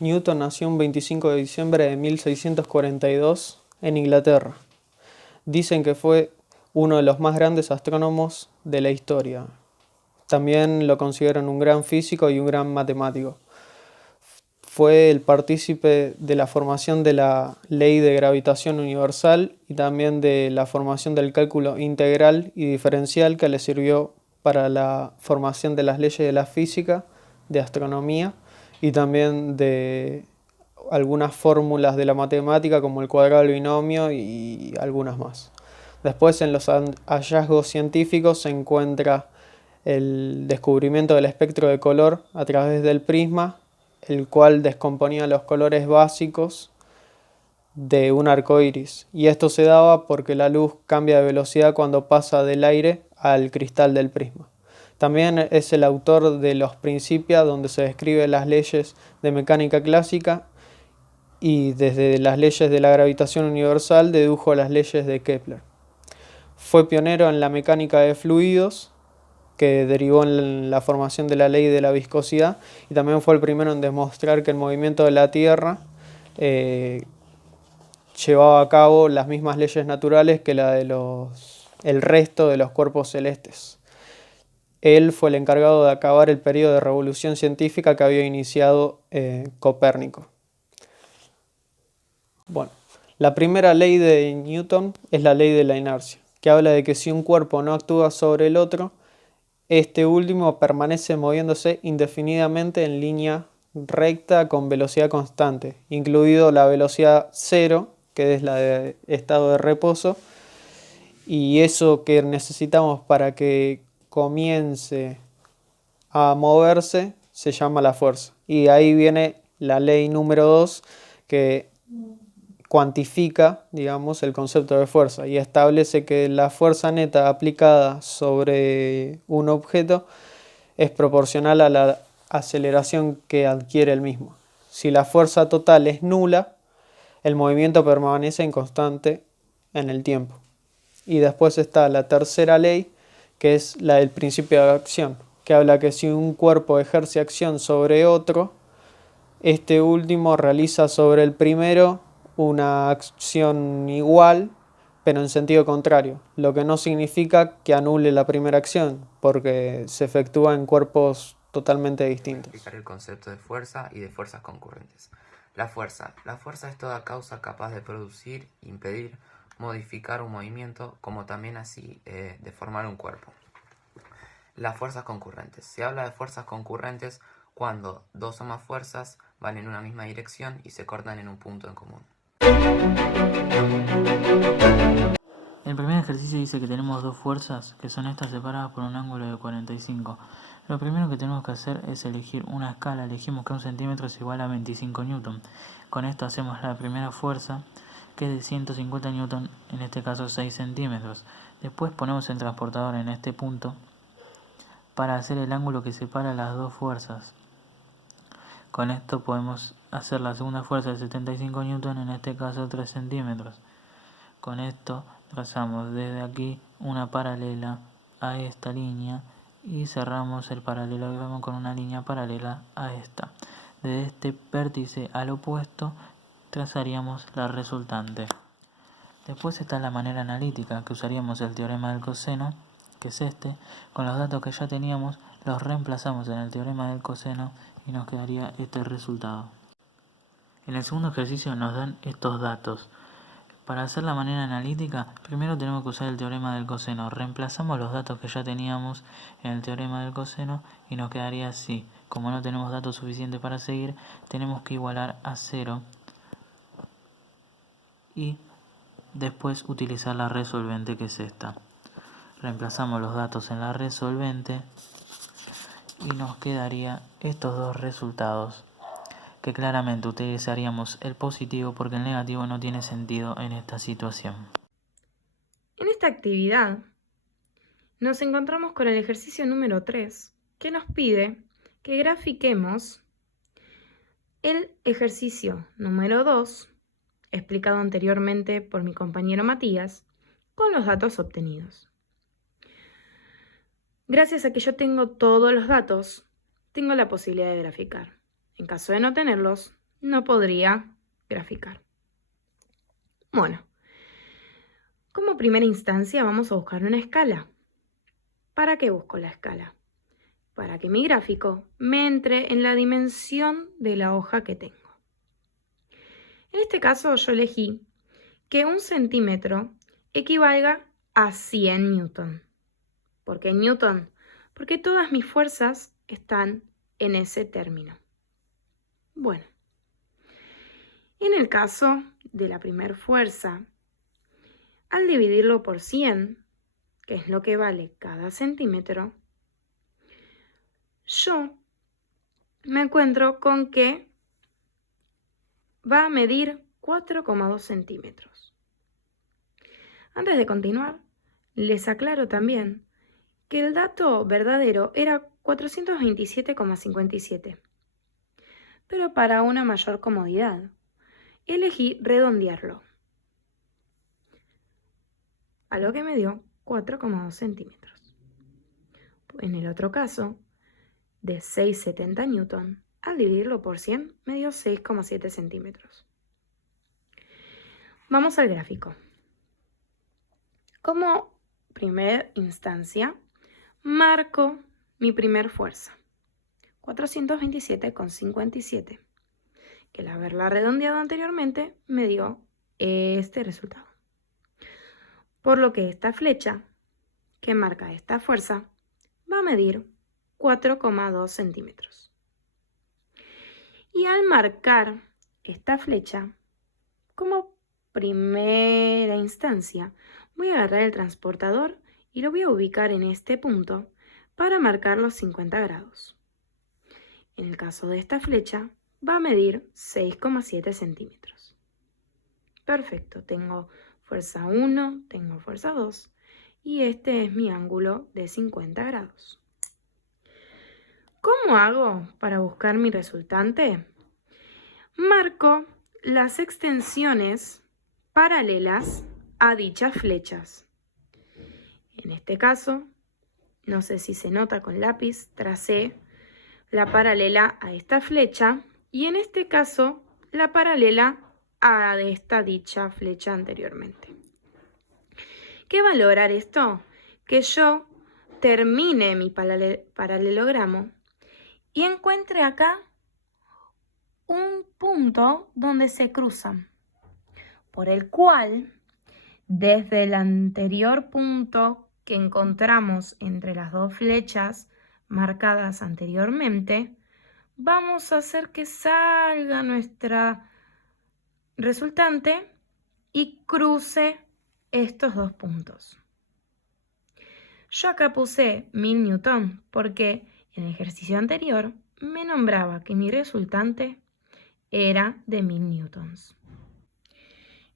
Newton nació un 25 de diciembre de 1642 en Inglaterra. Dicen que fue uno de los más grandes astrónomos de la historia. También lo consideran un gran físico y un gran matemático. Fue el partícipe de la formación de la ley de gravitación universal y también de la formación del cálculo integral y diferencial que le sirvió para la formación de las leyes de la física, de astronomía y también de algunas fórmulas de la matemática como el cuadrado del binomio y algunas más. Después en los hallazgos científicos se encuentra el descubrimiento del espectro de color a través del prisma, el cual descomponía los colores básicos de un arco iris. Y esto se daba porque la luz cambia de velocidad cuando pasa del aire al cristal del prisma. También es el autor de los Principia, donde se describen las leyes de mecánica clásica y desde las leyes de la gravitación universal dedujo las leyes de Kepler. Fue pionero en la mecánica de fluidos, que derivó en la formación de la ley de la viscosidad, y también fue el primero en demostrar que el movimiento de la Tierra llevaba a cabo las mismas leyes naturales que la de el resto de los cuerpos celestes. Él fue el encargado de acabar el periodo de revolución científica que había iniciado Copérnico. Bueno, la primera ley de Newton es la ley de la inercia, que habla de que si un cuerpo no actúa sobre el otro, este último permanece moviéndose indefinidamente en línea recta con velocidad constante, incluido la velocidad cero, que es la de estado de reposo, y eso que necesitamos para que comience a moverse se llama la fuerza. Y ahí viene la ley número 2, que cuantifica, digamos, el concepto de fuerza y establece que la fuerza neta aplicada sobre un objeto es proporcional a la aceleración que adquiere el mismo. Si la fuerza total es nula, el movimiento permanece inconstante en el tiempo. Y después está la tercera ley, que es la del principio de acción, que habla que si un cuerpo ejerce acción sobre otro, este último realiza sobre el primero una acción igual, pero en sentido contrario, lo que no significa que anule la primera acción, porque se efectúa en cuerpos totalmente distintos. Explicar el concepto de fuerza y de fuerzas concurrentes. La fuerza es toda causa capaz de producir, impedir, modificar un movimiento, como también así deformar un cuerpo. Las fuerzas concurrentes. Se habla de fuerzas concurrentes cuando dos o más fuerzas van en una misma dirección y se cortan en un punto en común. El primer ejercicio dice que tenemos dos fuerzas, que son estas separadas por un ángulo de 45. Lo primero que tenemos que hacer es elegir una escala. Elegimos que 1 centímetro es igual a 25 newton. Con esto hacemos la primera fuerza, que es de 150 newton, en este caso 6 centímetros. Después ponemos el transportador en este punto para hacer el ángulo que separa las dos fuerzas. Con esto podemos hacer la segunda fuerza de 75 newton, en este caso 3 centímetros. Con esto trazamos desde aquí una paralela a esta línea y cerramos el paralelogramo con una línea paralela a esta. Desde este vértice al opuesto trazaríamos la resultante. Después está la manera analítica, que usaríamos el teorema del coseno, que es este. Con los datos que ya teníamos los reemplazamos en el teorema del coseno y nos quedaría este resultado. En el segundo ejercicio nos dan estos datos. Para hacer la manera analítica, primero tenemos que usar el teorema del coseno. Reemplazamos los datos que ya teníamos en el teorema del coseno y nos quedaría así. Como no tenemos datos suficientes para seguir, tenemos que igualar a 0 y después utilizar la resolvente, que es esta. Reemplazamos los datos en la resolvente y nos quedaría estos dos resultados, que claramente utilizaríamos el positivo porque el negativo no tiene sentido en esta situación. En esta actividad nos encontramos con el ejercicio número 3, que nos pide que grafiquemos el ejercicio número 2, explicado anteriormente por mi compañero Matías, con los datos obtenidos. Gracias a que yo tengo todos los datos, tengo la posibilidad de graficar. En caso de no tenerlos, no podría graficar. Bueno, como primera instancia vamos a buscar una escala. ¿Para qué busco la escala? Para que mi gráfico me entre en la dimensión de la hoja que tengo. En este caso yo elegí que 1 centímetro equivalga a 100 newton. ¿Por qué newton? Porque todas mis fuerzas están en ese término. Bueno, en el caso de la primera fuerza, al dividirlo por 100, que es lo que vale cada centímetro, yo me encuentro con que va a medir 4,2 centímetros. Antes de continuar, les aclaro también que el dato verdadero era 427,57. Pero para una mayor comodidad, elegí redondearlo, a lo que me dio 4,2 centímetros. En el otro caso, de 6,70 newton, al dividirlo por 100, me dio 6,7 centímetros. Vamos al gráfico. Como primera instancia, marco mi primer fuerza, 427,57, que al haberla redondeado anteriormente me dio este resultado. Por lo que esta flecha que marca esta fuerza va a medir 4,2 centímetros. Y al marcar esta flecha, como primera instancia, voy a agarrar el transportador y lo voy a ubicar en este punto para marcar los 50 grados. En el caso de esta flecha, va a medir 6,7 centímetros. Perfecto, tengo fuerza 1, tengo fuerza 2 y este es mi ángulo de 50 grados. ¿Cómo hago para buscar mi resultante? Marco las extensiones paralelas a dichas flechas. En este caso, no sé si se nota con lápiz, tracé la paralela a esta flecha y en este caso la paralela a esta dicha flecha anteriormente. ¿Qué va a lograr esto? Que yo termine mi paralelogramo y encuentre acá un punto donde se cruzan, por el cual desde el anterior punto que encontramos entre las dos flechas marcadas anteriormente, vamos a hacer que salga nuestra resultante y cruce estos dos puntos. Yo acá puse 1000 newton porque en el ejercicio anterior me nombraba que mi resultante era de 1000 newtons.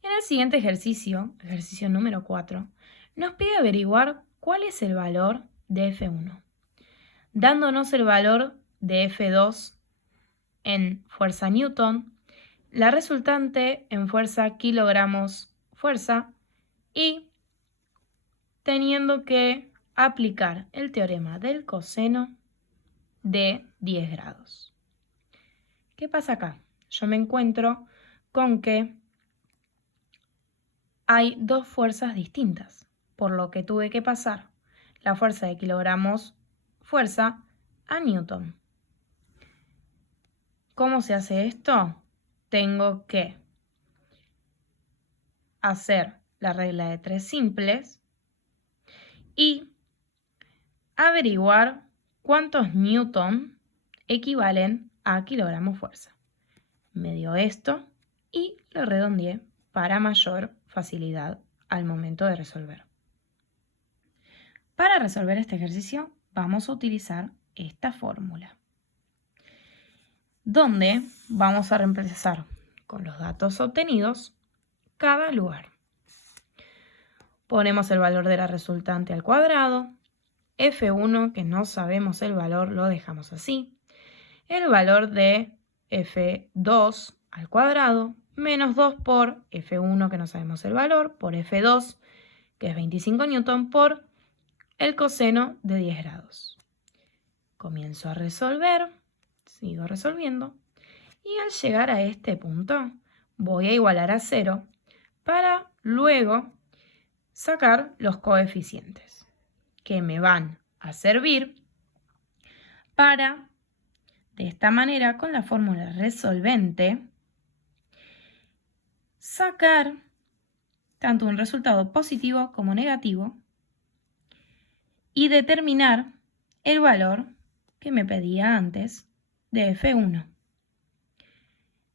En el siguiente ejercicio número 4, nos pide averiguar cuál es el valor de F1. Dándonos el valor de F2 en fuerza newton, la resultante en fuerza kilogramos fuerza y teniendo que aplicar el teorema del coseno de 10 grados. ¿Qué pasa acá? Yo me encuentro con que hay dos fuerzas distintas, por lo que tuve que pasar la fuerza de kilogramos fuerza a newton. ¿Cómo se hace esto? Tengo que hacer la regla de 3 simples y averiguar cuántos newton equivalen a kilogramos fuerza. Me dio esto y lo redondeé para mayor facilidad al momento de resolver. Para resolver este ejercicio vamos a utilizar esta fórmula, donde vamos a reemplazar con los datos obtenidos cada lugar. Ponemos el valor de la resultante al cuadrado, F1, que no sabemos el valor, lo dejamos así, el valor de F2 al cuadrado, menos 2 por F1, que no sabemos el valor, por F2, que es 25 newton, por el coseno de 10 grados. Comienzo a resolver, sigo resolviendo, Y al llegar a este punto, voy a igualar a 0 para luego sacar los coeficientes que me van a servir para, de esta manera, con la fórmula resolvente, sacar tanto un resultado positivo como negativo y determinar el valor que me pedía antes de F1.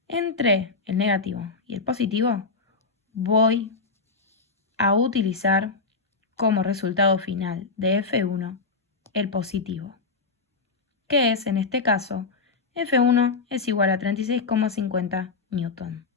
Entre el negativo y el positivo voy a utilizar como resultado final de F1 el positivo, que es en este caso F1 es igual a 36,50 newton.